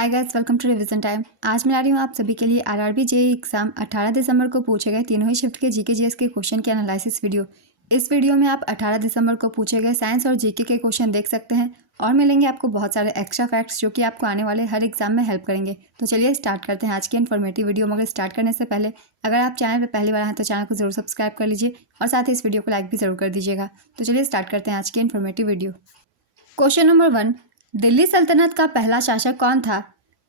Hi guys, welcome to revision time. आज मैं ला रही हूँ आप सभी के लिए आरआरबी जेईई एग्जाम 18 दिसंबर को पूछे गए तीनों ही शिफ्ट के जीके जीएस के क्वेश्चन के एनालिसिस वीडियो। इस वीडियो में आप 18 दिसंबर को पूछे गए साइंस और जीके के क्वेश्चन देख सकते हैं और मिलेंगे आपको बहुत सारे एक्स्ट्रा फैक्ट्स जो कि आपको आने वाले हर एग्जाम में हेल्प करेंगे। तो चलिए स्टार्ट करते हैं आज की इन्फॉर्मेटिव वीडियो। मगर स्टार्ट करने से पहले अगर आप चैनल पर पहली बार हैं तो चैनल को जरूर सब्सक्राइब कर लीजिए और साथ ही इस वीडियो को लाइक भी जरूर कर दीजिएगा। तो चलिए स्टार्ट करते हैं आज की informative video. Question number 1, Delhi सल्तनत का पहला शासक कौन था?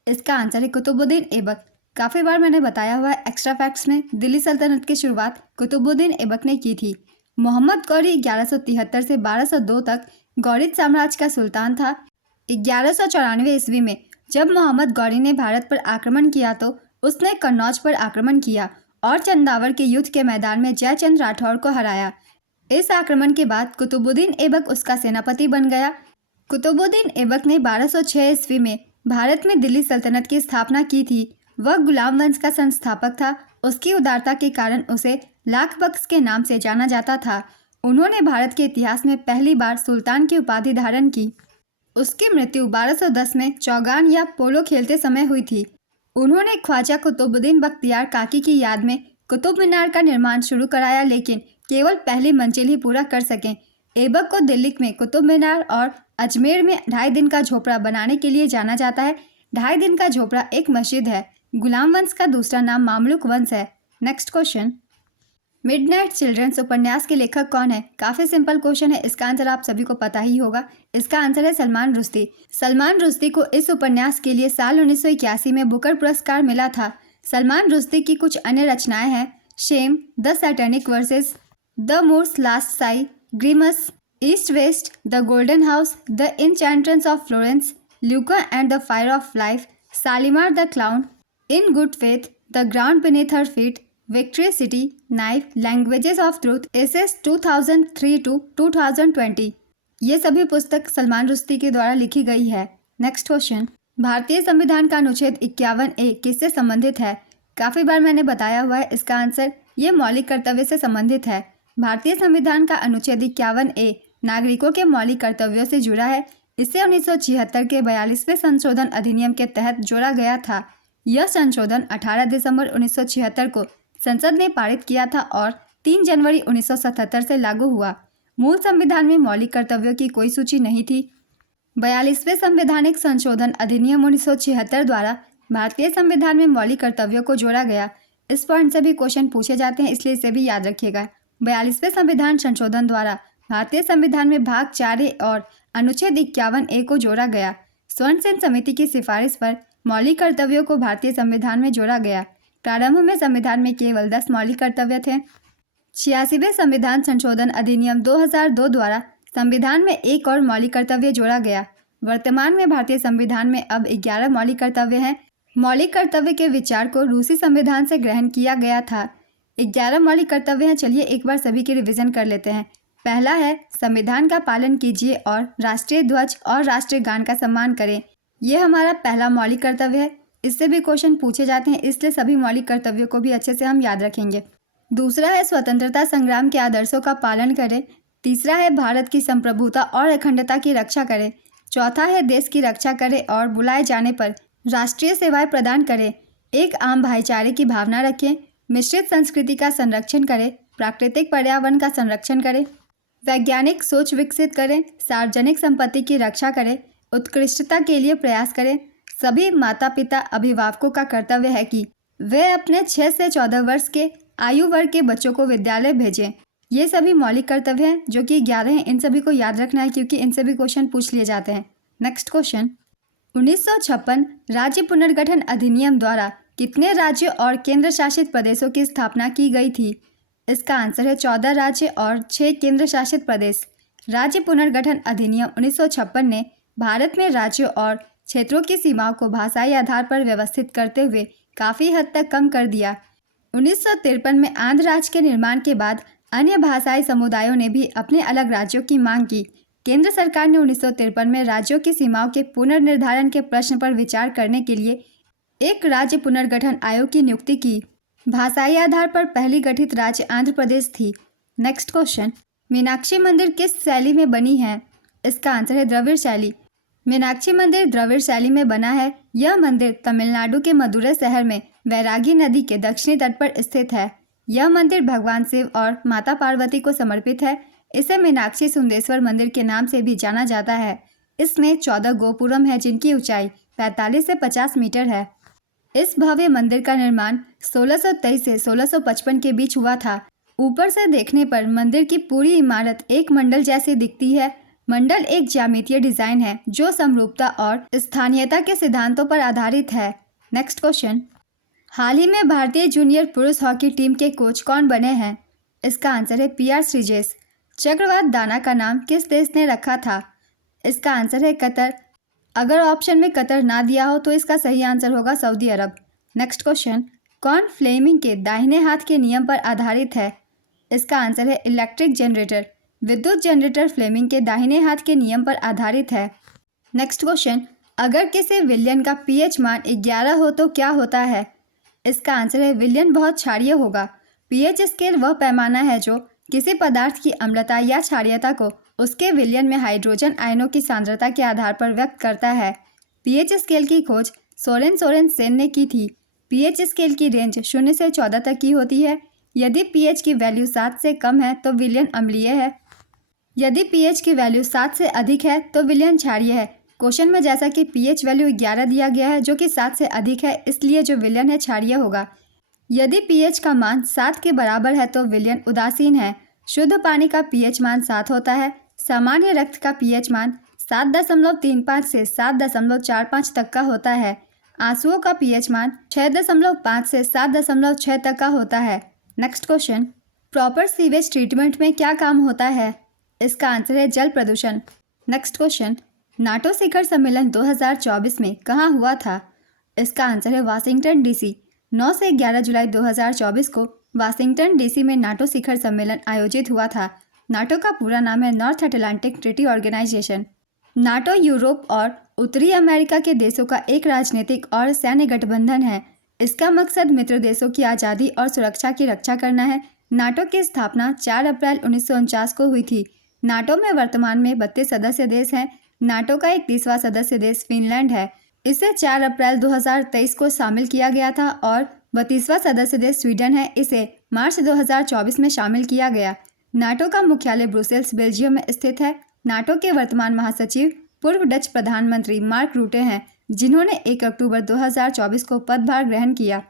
इसका आंसर है कुतुबुद्दीन ऐबक। काफ़ी बार मैंने बताया हुआ है एक्स्ट्रा फैक्ट्स में, दिल्ली सल्तनत की शुरुआत कुतुबुद्दीन ऐबक ने की थी। मोहम्मद गौरी 1173 से 1202 तक गौरिद साम्राज्य का सुल्तान था। 1194 ईस्वी में जब मोहम्मद गौरी ने भारत पर आक्रमण किया तो उसने कन्नौज पर आक्रमण किया और चंदावर के युद्ध के मैदान में जयचंद राठौर को हराया। इस आक्रमण के बाद कुतुबुद्दीन ऐबक उसका सेनापति बन गया। कुतुबुद्दीन ऐबक ने 1206 ईस्वी में भारत में दिल्ली सल्तनत की स्थापना की थी। वह गुलाम वंश का संस्थापक था। उसकी उदारता के कारण उसे लाख बख्श के नाम से जाना जाता था। उन्होंने भारत के इतिहास में पहली बार सुल्तान की उपाधि धारण की। उसकी मृत्यु 1210 में चौगान या पोलो खेलते समय हुई थी। उन्होंने ख्वाजा कुतुबुद्दीन बख्तियार काकी की याद में कुतुब मीनार का निर्माण शुरू कराया, लेकिन केवल पहली मंजिल ही पूरा कर सकें। ऐबक को दिल्ली में कुतुब मीनार और अजमेर में 2.5 दिन का झोपड़ा बनाने के लिए जाना जाता है। 2.5 दिन का झोपड़ा एक मस्जिद है। गुलाम वंश का दूसरा नाम मामलुक वंश है। नेक्स्ट क्वेश्चन, मिडनाइट चिल्ड्रंस उपन्यास के लेखक कौन है? काफ़ी सिंपल क्वेश्चन है, इसका आंसर आप सभी को पता ही होगा। इसका आंसर है सलमान रुश्दी। सलमान रुश्दी को इस उपन्यास के लिए साल 1981 में बुकर पुरस्कार मिला था। सलमान रुश्दी की कुछ अन्य रचनाएं हैं shame, the satanic verses, the Moor's last sigh, Grimus, east west, the golden house, the enchantress of Florence, Luka and the fire of life, Shalimar the clown, in good faith, the ground beneath her feet, victory city, knife, languages of truth, essays 2003 to 2020। ये सभी पुस्तक सलमान रुश्दी के द्वारा लिखी गई है। Next question, भारतीय संविधान का अनुच्छेद 51A किससे संबंधित है? काफ़ी बार मैंने बताया हुआ है, इसका आंसर ये मौलिक कर्तव्य से संबंधित है। भारतीय संविधान का अनुच्छेद 51A नागरिकों के मौलिक कर्तव्यों से जुड़ा है। इसे 1976 के 42वें संशोधन अधिनियम के तहत जोड़ा गया था। यह संशोधन 18 दिसंबर 1976 को संसद ने पारित किया था और 3 जनवरी 1977 से लागू हुआ। मूल संविधान में मौलिक कर्तव्यों की कोई सूची नहीं थी। 42वें संवैधानिक संशोधन अधिनियम 1976 द्वारा भारतीय संविधान में मौलिक कर्तव्यों को जोड़ा गया। इस पॉइंट से भी क्वेश्चन पूछे जाते हैं, इसलिए इसे भी याद रखिएगा। 42वें संविधान संशोधन द्वारा भारतीय संविधान में भाग 4A और अनुच्छेद 51A को जोड़ा गया। स्वर्ण सेन समिति की सिफारिश पर मौलिक कर्तव्यों को भारतीय संविधान में जोड़ा गया। प्रारंभ में संविधान में केवल 10 मौलिक कर्तव्य थे। 86वें संविधान संशोधन अधिनियम 2002 द्वारा संविधान में एक और मौलिक कर्तव्य जोड़ा गया। वर्तमान में भारतीय संविधान में अब 11 मौलिक कर्तव्य हैं। मौलिक कर्तव्य के विचार को रूसी संविधान से ग्रहण किया गया था। 11 मौलिक कर्तव्य हैं। चलिए एक बार सभी की रिवीजन कर लेते हैं। पहला है संविधान का पालन कीजिए और राष्ट्रीय ध्वज और राष्ट्रीय गान का सम्मान करें। यह हमारा पहला मौलिक कर्तव्य है। इससे भी क्वेश्चन पूछे जाते हैं, इसलिए सभी मौलिक कर्तव्यों को भी अच्छे से हम याद रखेंगे। दूसरा है स्वतंत्रता संग्राम के आदर्शों का पालन करें। तीसरा है भारत की संप्रभुता और अखंडता की रक्षा करें। चौथा है देश की रक्षा करें और बुलाए जाने पर राष्ट्रीय सेवाएं प्रदान करें। एक आम भाईचारे की भावना रखें। मिश्रित संस्कृति का संरक्षण करें। प्राकृतिक पर्यावरण का संरक्षण करें। वैज्ञानिक सोच विकसित करें। सार्वजनिक संपत्ति की रक्षा करें। उत्कृष्टता के लिए प्रयास करें। सभी माता पिता अभिभावकों का कर्तव्य है कि वे अपने 6 से 14 वर्ष के आयु वर्ग के बच्चों को विद्यालय भेजें। ये सभी मौलिक कर्तव्य हैं जो कि 11 हैं। इन सभी को याद रखना है क्योंकि इनसे भी क्वेश्चन पूछ लिए जाते हैं। नेक्स्ट क्वेश्चन, 1956 राज्य पुनर्गठन अधिनियम द्वारा कितने राज्य और केंद्र शासित प्रदेशों की स्थापना की गई थी? इसका आंसर है 14 राज्य और 6 केंद्र शासित प्रदेश। राज्य पुनर्गठन अधिनियम 1956 ने भारत में राज्यों और क्षेत्रों की सीमाओं को भाषाई आधार पर व्यवस्थित करते हुए काफ़ी हद तक कम कर दिया। 1953 में आंध्र राज्य के निर्माण के बाद अन्य भाषाई समुदायों ने भी अपने अलग राज्यों की मांग की। केंद्र सरकार ने 1953 में राज्यों की सीमाओं के पुनर्निर्धारण के प्रश्न पर विचार करने के लिए एक राज्य पुनर्गठन आयोग की नियुक्ति की। भाषाई आधार पर पहली गठित राज्य आंध्र प्रदेश थी। नेक्स्ट क्वेश्चन, मीनाक्षी मंदिर किस शैली में बनी है? इसका आंसर है द्रविड़ शैली। मीनाक्षी मंदिर द्रविड़ शैली में बना है। यह मंदिर तमिलनाडु के मदुरै शहर में वैरागी नदी के दक्षिणी तट पर स्थित है। यह मंदिर भगवान शिव और माता पार्वती को समर्पित है। इसे मीनाक्षी सुंदेश्वर मंदिर के नाम से भी जाना जाता है। इसमें 14 गोपुरम है जिनकी ऊंचाई 45 से 50 मीटर है। इस भव्य मंदिर का निर्माण 1623 से 1655 के बीच हुआ था। ऊपर से देखने पर मंदिर की पूरी इमारत एक मंडल जैसी दिखती है। मंडल एक ज्यामितीय डिजाइन है जो समरूपता और स्थानीयता के सिद्धांतों पर आधारित है। नेक्स्ट क्वेश्चन, हाल ही में भारतीय जूनियर पुरुष हॉकी टीम के कोच कौन बने हैं? इसका आंसर है PR श्रीजेश। चक्रवात दाना का नाम किस देश ने रखा था? इसका आंसर है कतर। अगर ऑप्शन में कतर ना दिया हो तो इसका सही आंसर होगा सऊदी अरब। नेक्स्ट क्वेश्चन, कौन फ्लेमिंग के दाहिने हाथ के नियम पर आधारित है? इसका आंसर है इलेक्ट्रिक जनरेटर। विद्युत जनरेटर फ्लेमिंग के दाहिने हाथ के नियम पर आधारित है। नेक्स्ट क्वेश्चन, अगर किसी विलयन का pH मान 11 हो तो क्या होता है? इसका आंसर है विलयन बहुत क्षारीय होगा। pH स्केल वह पैमाना है जो किसी पदार्थ की अम्लता या क्षारीयता को उसके विलयन में हाइड्रोजन आयनों की सांद्रता के आधार पर व्यक्त करता है। pH स्केल की खोज सोरेन सेन ने की थी। pH स्केल की रेंज 0 से 14 तक की होती है। यदि pH की वैल्यू 7 से कम है तो विलयन अम्लीय है। यदि pH की वैल्यू 7 से अधिक है तो विलयन क्षारीय है। क्वेश्चन में जैसा कि pH वैल्यू 11 दिया गया है जो कि 7 से अधिक है, इसलिए जो विलयन है क्षारीय होगा। यदि pH का मान 7 के बराबर है तो विलयन उदासीन है। शुद्ध पानी का pH मान 7 होता है। सामान्य रक्त का pH मान 7.35 से 7.45 तक का होता है। आंसुओं का pH मान 6.5 से 7.6 तक का होता है। Next question, proper sewage treatment में क्या काम होता है? इसका आंसर है जल प्रदूषण। नेक्स्ट क्वेश्चन, नाटो शिखर सम्मेलन 2024 में कहाँ हुआ था? इसका आंसर है वाशिंगटन DC। 9 से 11 जुलाई 2024 को वाशिंगटन DC में नाटो शिखर सम्मेलन आयोजित हुआ था। नाटो का पूरा नाम है North Atlantic Treaty Organization. NATO Europe और उत्तरी अमेरिका के देशों का एक राजनीतिक और सैन्य गठबंधन है। इसका मकसद मित्र देशों की आज़ादी और सुरक्षा की रक्षा करना है। नाटो की स्थापना 4 अप्रैल 1949 को हुई थी। नाटो में वर्तमान में 32 सदस्य देश हैं। नाटो का 31वां सदस्य देश फिनलैंड है। इसे 4 अप्रैल 2023 को शामिल किया गया था और 32वां सदस्य देश स्वीडन है। इसे मार्च 2024 में शामिल किया गया। नाटो का मुख्यालय ब्रुसेल्स बेल्जियम में स्थित है। नाटो के वर्तमान महासचिव पूर्व डच प्रधानमंत्री मार्क रूटे हैं, जिन्होंने 1 अक्टूबर 2024 को पदभार ग्रहण किया।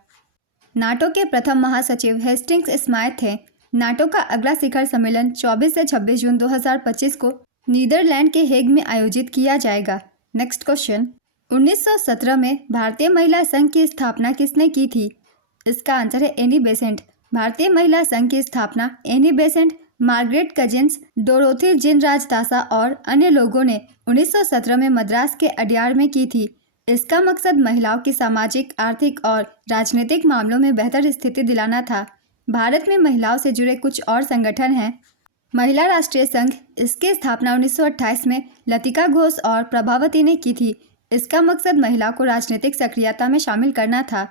नाटो के प्रथम महासचिव हेस्टिंग्स स्माइथ थे। नाटो का अगला शिखर सम्मेलन 24 से 26 जून 2025 को नीदरलैंड के हेग में आयोजित किया जाएगा। नेक्स्ट क्वेश्चन, 1917 में भारतीय महिला संघ की स्थापना किसने की थी? इसका आंसर है एनी बेसेंट। भारतीय महिला संघ की स्थापना Annie Besant, Margaret Cousins, Dorothy Jinarajadasa और अन्य लोगों ने 1917 में मद्रास के अडयार में की थी। इसका मकसद महिलाओं की सामाजिक, आर्थिक और राजनीतिक मामलों में बेहतर स्थिति दिलाना था। भारत में महिलाओं से जुड़े कुछ और संगठन हैं। महिला राष्ट्रीय संघ, इसकी स्थापना 1928 में लतिका घोष और प्रभावती ने की थी। इसका मकसद महिलाओं को राजनीतिक सक्रियता में शामिल करना था।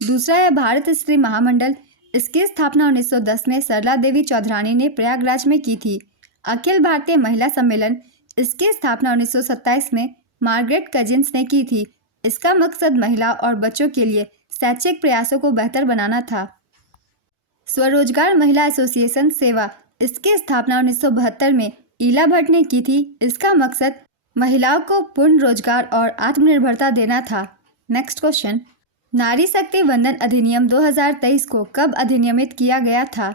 दूसरा है भारत स्त्री महामंडल। इसकी स्थापना 1910 में सरला देवी चौधरानी ने प्रयागराज में की थी। अखिल भारतीय महिला सम्मेलन, इसकी स्थापना 1927 में मार्गरेट कजिन्स ने की थी। इसका मकसद महिलाओं और बच्चों के लिए शैक्षिक प्रयासों को बेहतर बनाना था। स्वरोजगार महिला एसोसिएशन सेवा, इसकी स्थापना 1972 में ईला भट्ट ने की थी। इसका मकसद महिलाओं को पूर्ण रोजगार और आत्मनिर्भरता देना था। नेक्स्ट क्वेश्चन, नारी शक्ति वंदन अधिनियम 2023 को कब अधिनियमित किया गया था?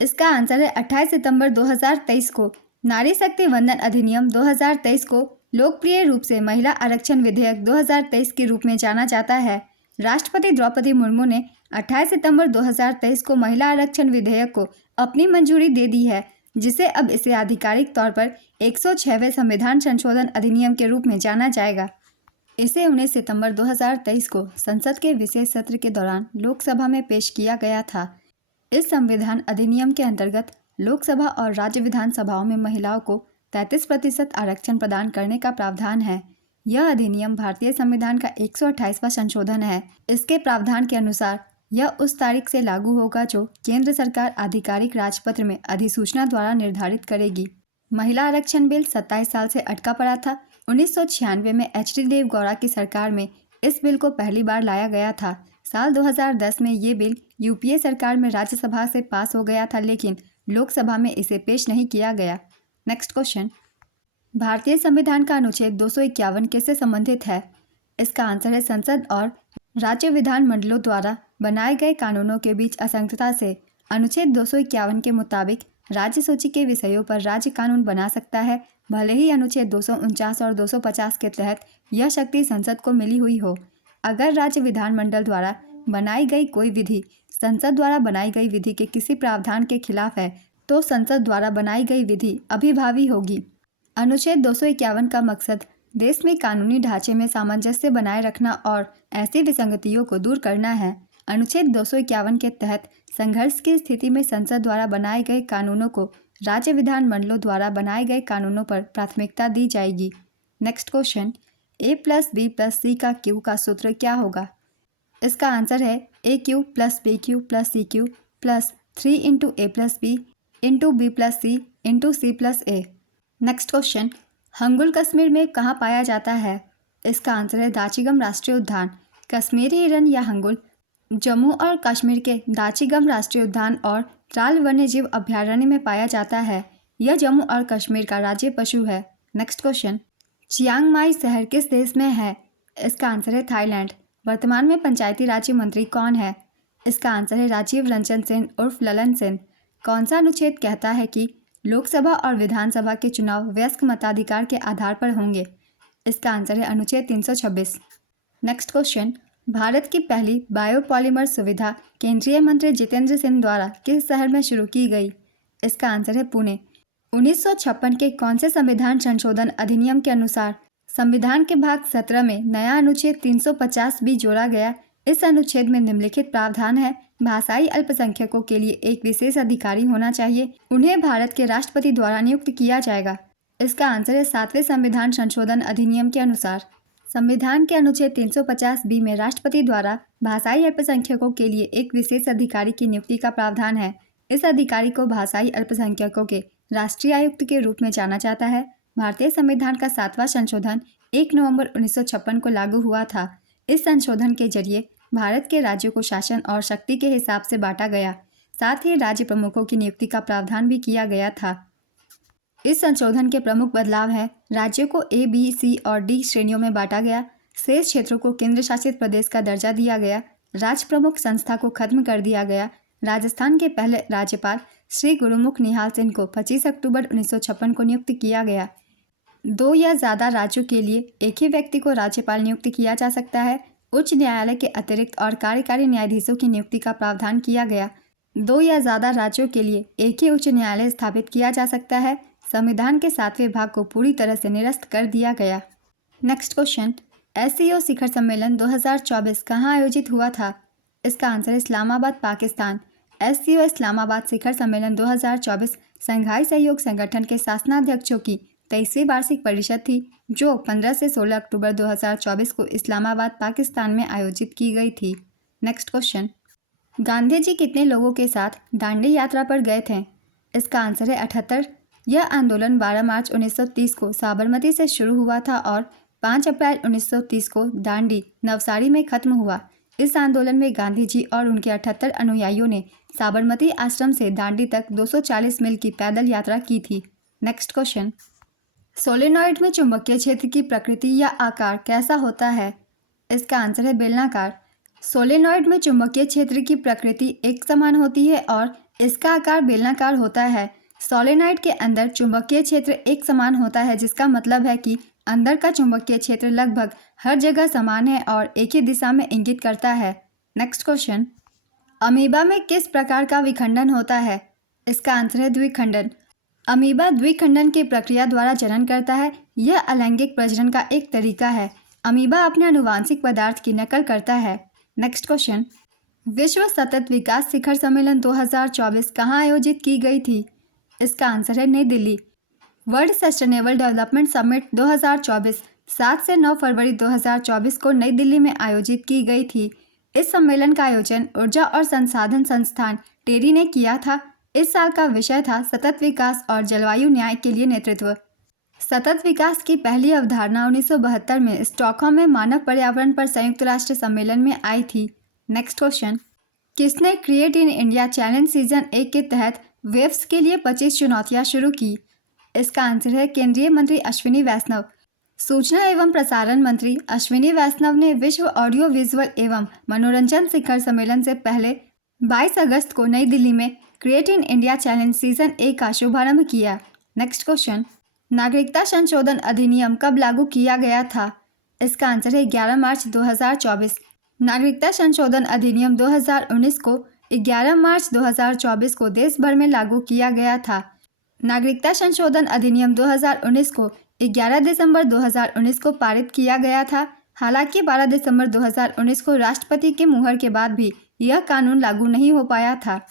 इसका आंसर है 28 सितंबर 2023 को। नारी शक्ति वंदन अधिनियम 2023 को लोकप्रिय रूप से महिला आरक्षण विधेयक 2023 के रूप में जाना जाता है। राष्ट्रपति द्रौपदी मुर्मू ने 28 सितंबर 2023 को महिला आरक्षण विधेयक को अपनी मंजूरी दे दी है, जिसे अब इसे आधिकारिक तौर पर 106वें संविधान संशोधन अधिनियम के रूप में जाना जाएगा। इसे 19 सितंबर 2023 को संसद के विशेष सत्र के दौरान लोकसभा में पेश किया गया था। इस संविधान अधिनियम के अंतर्गत लोकसभा और राज्य विधानसभाओं में महिलाओं को 33% आरक्षण प्रदान करने का प्रावधान है। यह अधिनियम भारतीय संविधान का 128वां संशोधन है। इसके प्रावधान के अनुसार यह उस तारीख से लागू होगा जो केंद्र सरकार आधिकारिक राजपत्र में अधिसूचना द्वारा निर्धारित करेगी। महिला आरक्षण बिल 27 साल से अटका पड़ा था। 1996 में एच.डी. देवगौड़ा की सरकार में इस बिल को पहली बार लाया गया था। साल 2010 में ये बिल यूपीए सरकार में राज्यसभा से पास हो गया था, लेकिन लोकसभा में इसे पेश नहीं किया गया। नेक्स्ट क्वेश्चन, भारतीय संविधान का अनुच्छेद 251 किससे संबंधित है? इसका आंसर है संसद और राज्य विधान मंडलों द्वारा बनाए गए कानूनों के बीच असंगतता से अनुच्छेद 251 के मुताबिक राज्य सूची के विषयों पर राज्य कानून बना सकता है, भले ही अनुच्छेद 249 और 250 के तहत यह शक्ति संसद को मिली हुई हो। अगर राज्य विधानमंडल द्वारा बनाई गई कोई विधि संसद द्वारा बनाई गई विधि के किसी प्रावधान के खिलाफ है, तो संसद द्वारा बनाई गई विधि अभिभावी होगी। अनुच्छेद 251 का मकसद देश में कानूनी ढांचे में सामंजस्य बनाए रखना और ऐसी विसंगतियों को दूर करना है। अनुच्छेद 251 के तहत संघर्ष की स्थिति में संसद द्वारा बनाए गए कानूनों को राज्य विधान मंडलों द्वारा बनाए गए कानूनों पर प्राथमिकता दी जाएगी। नेक्स्ट क्वेश्चन, a+b+c का q का सूत्र क्या होगा? इसका आंसर है aq + bq + cq + 3 × a+b × b+c × c+a। Next question, hangul Kashmir में कहाँ पाया जाता है? इसका आंसर है दाचिगम राष्ट्रीय उद्यान। कश्मीरी हिरन या हंगुल जम्मू और कश्मीर के दाचिगम राष्ट्रीय उद्यान और त्राल वन्यजीव अभयारण्य में पाया जाता है। यह जम्मू और कश्मीर का राज्य पशु है। नेक्स्ट क्वेश्चन, चियांग माई शहर किस देश में है? इसका आंसर है थाईलैंड। वर्तमान में पंचायती राज्य मंत्री कौन है? इसका आंसर है राजीव रंजन सेन उर्फ ललन सेन। कौन सा अनुच्छेद कहता है कि लोकसभा और विधानसभा के चुनाव वयस्क मताधिकार के आधार पर होंगे? इसका आंसर है अनुच्छेद 326। नेक्स्ट क्वेश्चन, भारत की पहली बायोपॉलिमर सुविधा केंद्रीय मंत्री जितेंद्र सिंह द्वारा किस शहर में शुरू की गई? इसका आंसर है पुणे। 1956 के कौन से संविधान संशोधन अधिनियम के अनुसार संविधान के भाग 17 में नया अनुच्छेद 350 भी जोड़ा गया? इस अनुच्छेद में निम्नलिखित प्रावधान है, भाषाई अल्पसंख्यकों के लिए एक विशेष अधिकारी होना चाहिए, उन्हें भारत के राष्ट्रपति द्वारा नियुक्त किया जाएगा। इसका आंसर है 7वें संविधान संशोधन अधिनियम के अनुसार। संविधान के अनुच्छेद 350 बी में राष्ट्रपति द्वारा भाषाई अल्पसंख्यकों के लिए एक विशेष अधिकारी की नियुक्ति का प्रावधान है। इस अधिकारी को भाषाई अल्पसंख्यकों के राष्ट्रीय आयुक्त के रूप में जाना जाता है। भारतीय संविधान का 7वां संशोधन 1 नवंबर 1956 को लागू हुआ था। इस संशोधन के जरिए भारत के राज्यों को शासन और शक्ति के हिसाब से बांटा गया। साथ ही राज्य प्रमुखों की नियुक्ति का प्रावधान भी किया गया था। इस संशोधन के प्रमुख बदलाव हैं, राज्यों को ए, बी, सी और डी श्रेणियों में बांटा गया, शेष क्षेत्रों को केंद्र शासित प्रदेश का दर्जा दिया गया, राज्य प्रमुख संस्था को खत्म कर दिया गया। राजस्थान के पहले राज्यपाल श्री गुरुमुख निहाल सिंह को 25 अक्टूबर 1956 को नियुक्त किया गया। 2 या ज़्यादा राज्यों के लिए एक ही व्यक्ति को राज्यपाल नियुक्त किया जा सकता है। उच्च न्यायालय के अतिरिक्त और कार्यकारी न्यायाधीशों की नियुक्ति का प्रावधान किया गया। 2 या ज़्यादा राज्यों के लिए एक ही उच्च न्यायालय स्थापित किया जा सकता है। संविधान के 7वें भाग को पूरी तरह से निरस्त कर दिया गया। नेक्स्ट क्वेश्चन, SCO शिखर सम्मेलन 2024 कहाँ आयोजित हुआ था? इसका आंसर है इस्लामाबाद, पाकिस्तान। SCO इस्लामाबाद शिखर सम्मेलन 2024 संघाई सहयोग संगठन के शासनाध्यक्षों की 23वीं वार्षिक परिषद थी, जो 15 से 16 अक्टूबर 2024 को इस्लामाबाद, पाकिस्तान में आयोजित की गई थी। नेक्स्ट क्वेश्चन, गांधी जी कितने लोगों के साथ दांडी यात्रा पर गए थे? इसका आंसर है 78। यह आंदोलन 12 मार्च 1930 को साबरमती से शुरू हुआ था और 5 अप्रैल 1930 को दांडी, नवसारी में खत्म हुआ। इस आंदोलन में गांधी जी और उनके 78 अनुयायियों ने साबरमती आश्रम से दांडी तक 240 मील की पैदल यात्रा की थी। नेक्स्ट क्वेश्चन, सोलेनॉइड में चुंबकीय क्षेत्र की प्रकृति या आकार कैसा होता है? इसका आंसर है बेलनाकार। सोलेनॉइड में चुंबकीय क्षेत्र की प्रकृति एक समान होती है और इसका आकार बेलनाकार होता है। सोलेनॉइड के अंदर चुंबकीय क्षेत्र एक समान होता है, जिसका मतलब है कि अंदर का चुंबकीय क्षेत्र लगभग हर जगह समान है और एक ही दिशा में इंगित करता है। नेक्स्ट क्वेश्चन, अमीबा में किस प्रकार का विखंडन होता है? इसका आंसर है द्विखंडन। अमीबा द्विखंडन की प्रक्रिया द्वारा जनन करता है। यह अलैंगिक प्रजनन का एक तरीका है। अमीबा अपने आनुवांशिक पदार्थ की नकल करता है। नेक्स्ट क्वेश्चन, विश्व सतत विकास शिखर सम्मेलन 2024 कहाँ आयोजित की गई थी? इसका आंसर है नई Delhi. World sustainable development summit 2024 7 से 9 फरवरी 2024 को नई दिल्ली में आयोजित की गई थी। इस सम्मेलन का आयोजन ऊर्जा और संसाधन संस्थान टेरी ने किया था। इस साल का विषय था सतत विकास और जलवायु न्याय के लिए नेतृत्व। सतत विकास की पहली अवधारणा 1972 में स्टॉकहोम में मानव पर्यावरण पर संयुक्त राष्ट्र सम्मेलन में आई थी। नेक्स्ट क्वेश्चन, किसने create in India challenge season 1 के तहत वेव्स के लिए 25 चुनौतियां शुरू की? इसका आंसर है केंद्रीय मंत्री अश्विनी वैष्णव। सूचना एवं प्रसारण मंत्री अश्विनी वैष्णव ने विश्व ऑडियो विजुअल एवं मनोरंजन शिखर सम्मेलन से पहले 22 अगस्त को नई दिल्ली में create in India challenge season 1 का शुभारंभ किया। नेक्स्ट क्वेश्चन, नागरिकता संशोधन अधिनियम कब लागू किया गया था? इसका आंसर है 11 मार्च 2024। नागरिकता संशोधन अधिनियम 2019 को 11 मार्च 2024 को देश भर में लागू किया गया था। नागरिकता संशोधन अधिनियम 2019 को 11 दिसंबर 2019 को पारित किया गया था। हालांकि 12 दिसंबर 2019 को राष्ट्रपति के मुहर के बाद भी यह कानून लागू नहीं हो पाया था।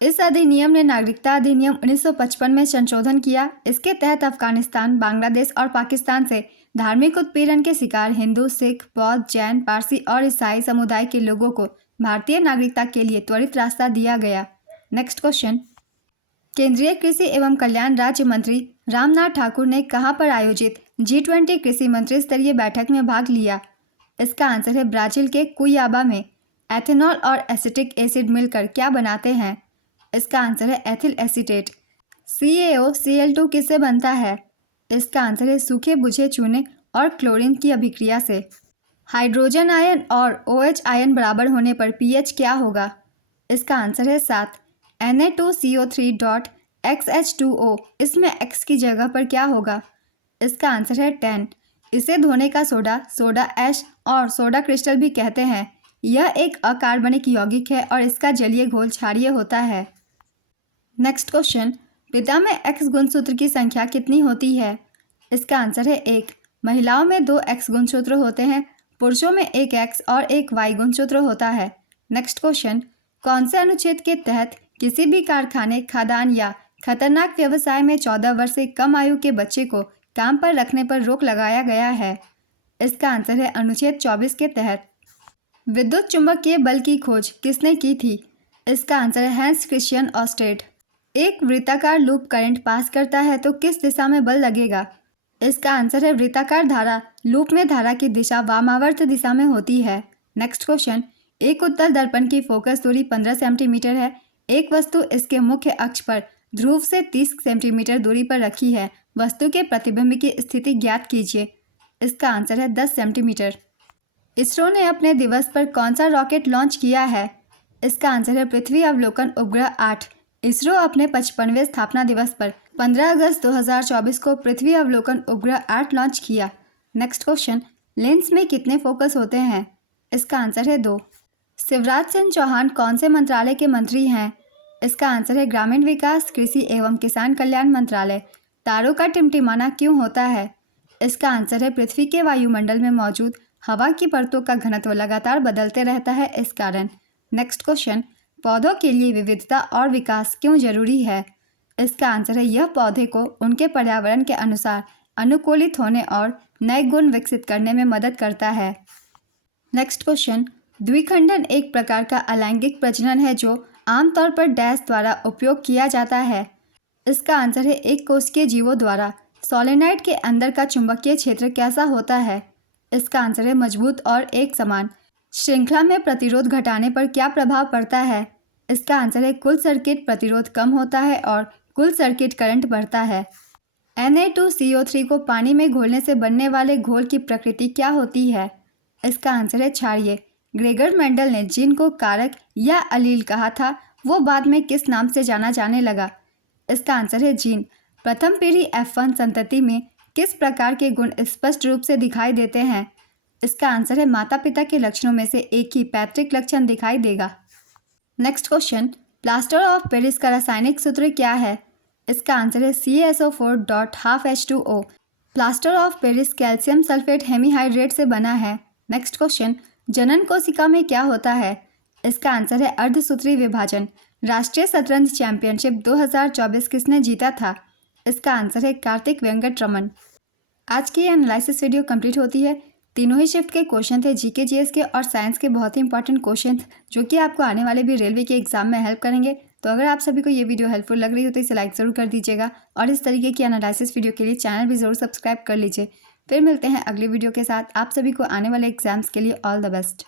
इस अधिनियम ने नागरिकता अधिनियम 1955 में संशोधन किया। इसके तहत अफगानिस्तान, बांग्लादेश और पाकिस्तान से धार्मिक उत्पीड़न के शिकार हिंदू, सिख, बौद्ध, जैन, पारसी और ईसाई समुदाय के लोगों को भारतीय नागरिकता के लिए त्वरित रास्ता दिया गया। नेक्स्ट क्वेश्चन, केंद्रीय कृषि एवं कल्याण राज्य मंत्री रामनाथ ठाकुर ने कहां पर आयोजित G20 कृषि मंत्री स्तरीय बैठक में भाग लिया? इसका आंसर है ब्राजील के कुइयाबा में। एथेनॉल और एसिटिक एसिड मिलकर क्या बनाते हैं? इसका आंसर है एथिल एसीटेट। CaOCl2 किससे बनता है? इसका आंसर है सूखे बुझे चूने और क्लोरीन की अभिक्रिया से। हाइड्रोजन आयन और OH आयन बराबर होने पर pH क्या होगा? इसका आंसर है 7। Na2CO3.XH2O, इसमें X की जगह पर क्या होगा? इसका आंसर है 10। इसे धोने का सोडा, सोडा ऐश और सोडा क्रिस्टल भी कहते हैं। यह एक अकार्बनिक यौगिक है और इसका जलीय घोल क्षारीय होता है। नेक्स्ट क्वेश्चन, पिता में X गुणसूत्र की संख्या कितनी होती है? इसका आंसर है 1। महिलाओं में 2 X गुणसूत्र होते हैं, पुरुषों में 1 X और 1 Y गुणसूत्र होता है। नेक्स्ट क्वेश्चन, कौन से अनुच्छेद के तहत किसी भी कारखाने, खदान या खतरनाक व्यवसाय में 14 वर्ष से कम आयु के बच्चे को काम पर रखने पर रोक लगाया गया है? इसका आंसर है अनुच्छेद 24 के तहत। विद्युत चुंबकीय बल की खोज किसने की थी? इसका आंसर है हैंस क्रिश्चियन ऑस्टेड। एक वृत्ताकार लूप करंट पास करता है तो किस दिशा में बल लगेगा? इसका आंसर है वृत्ताकार धारा लूप में धारा की दिशा वामावर्त दिशा में होती है। नेक्स्ट क्वेश्चन, एक उत्तल दर्पण की फोकस दूरी 15 सेंटीमीटर है। एक वस्तु इसके मुख्य अक्ष पर ध्रुव से 30 सेंटीमीटर दूरी पर रखी है। वस्तु के प्रतिबिंब की स्थिति ज्ञात कीजिए। इसका आंसर है 10 सेंटीमीटर। इसरो ने अपने दिवस पर कौन सा रॉकेट लॉन्च किया है? इसका आंसर है पृथ्वी अवलोकन उपग्रह 8। इसरो अपने 55वें स्थापना दिवस पर 15 अगस्त 2024 को पृथ्वी अवलोकन उपग्रह 8 लॉन्च किया। नेक्स्ट क्वेश्चन, लेंस में कितने फोकस होते हैं? इसका आंसर है 2। शिवराज सिंह चौहान कौन से मंत्रालय के मंत्री हैं? इसका आंसर है ग्रामीण विकास, कृषि एवं किसान कल्याण मंत्रालय। तारों का टिमटिमाना क्यों होता है? इसका आंसर है पृथ्वी के वायुमंडल में मौजूद हवा की परतों का घनत्व लगातार बदलते रहता है, इस कारण। नेक्स्ट क्वेश्चन, पौधों के लिए विविधता और विकास क्यों जरूरी है? इसका आंसर है यह पौधे को उनके पर्यावरण के अनुसार अनुकूलित होने और नए गुण विकसित करने में मदद करता है। नेक्स्ट क्वेश्चन, द्विखंडन एक प्रकार का अलैंगिक प्रजनन है जो आमतौर पर डैश द्वारा उपयोग किया जाता है। इसका आंसर है एक कोशिकीय जीवों द्वारा। सोलेनॉइड के अंदर का चुंबकीय क्षेत्र कैसा होता है? इसका आंसर है मजबूत और एक समान। श्रृंखला में प्रतिरोध घटाने पर क्या प्रभाव पड़ता है? इसका आंसर है कुल सर्किट प्रतिरोध कम होता है और कुल सर्किट करंट बढ़ता है। Na2CO3 को पानी में घोलने से बनने वाले घोल की प्रकृति क्या होती है? इसका आंसर है क्षारीय। ग्रेगर मेंडल ने जिनको कारक या अलील कहा था वो बाद में किस नाम से जाना जाने लगा? इसका आंसर है जीन। प्रथम पीढ़ी F1 संतति में किस प्रकार के गुण स्पष्ट रूप से दिखाई देते हैं? इसका आंसर है माता पिता के लक्षणों में से एक ही पैतृक लक्षण दिखाई देगा। Next question, plaster of Paris का रासायनिक सूत्र क्या है? इसका आंसर है CaSO4.12H2O। Plaster of Paris calcium sulphate hemihydrate से बना है। नेक्स्ट क्वेश्चन, जनन कोशिका में क्या होता है? इसका आंसर है अर्धसूत्री विभाजन। राष्ट्रीय शतरंज चैंपियनशिप 2024 किसने जीता था? इसका आंसर है कार्तिक वेंकटरमन। आज की ये एनालिसिस वीडियो कंप्लीट होती है। तीनों ही शिफ्ट के क्वेश्चन थे, जीके जीएस के और साइंस के, बहुत ही इंपॉर्टेंट क्वेश्चन जो कि आपको आने वाले भी रेलवे के एग्जाम में हेल्प करेंगे। तो अगर आप सभी को ये वीडियो हेल्पफुल लग रही हो तो इसे लाइक ज़रूर कर दीजिएगा और इस तरीके की एनालिसिस वीडियो के लिए चैनल भी ज़रूर सब्सक्राइब कर लीजिए। फिर मिलते हैं अगली वीडियो के साथ। आप सभी को आने वाले एग्जाम्स के लिए ऑल द बेस्ट।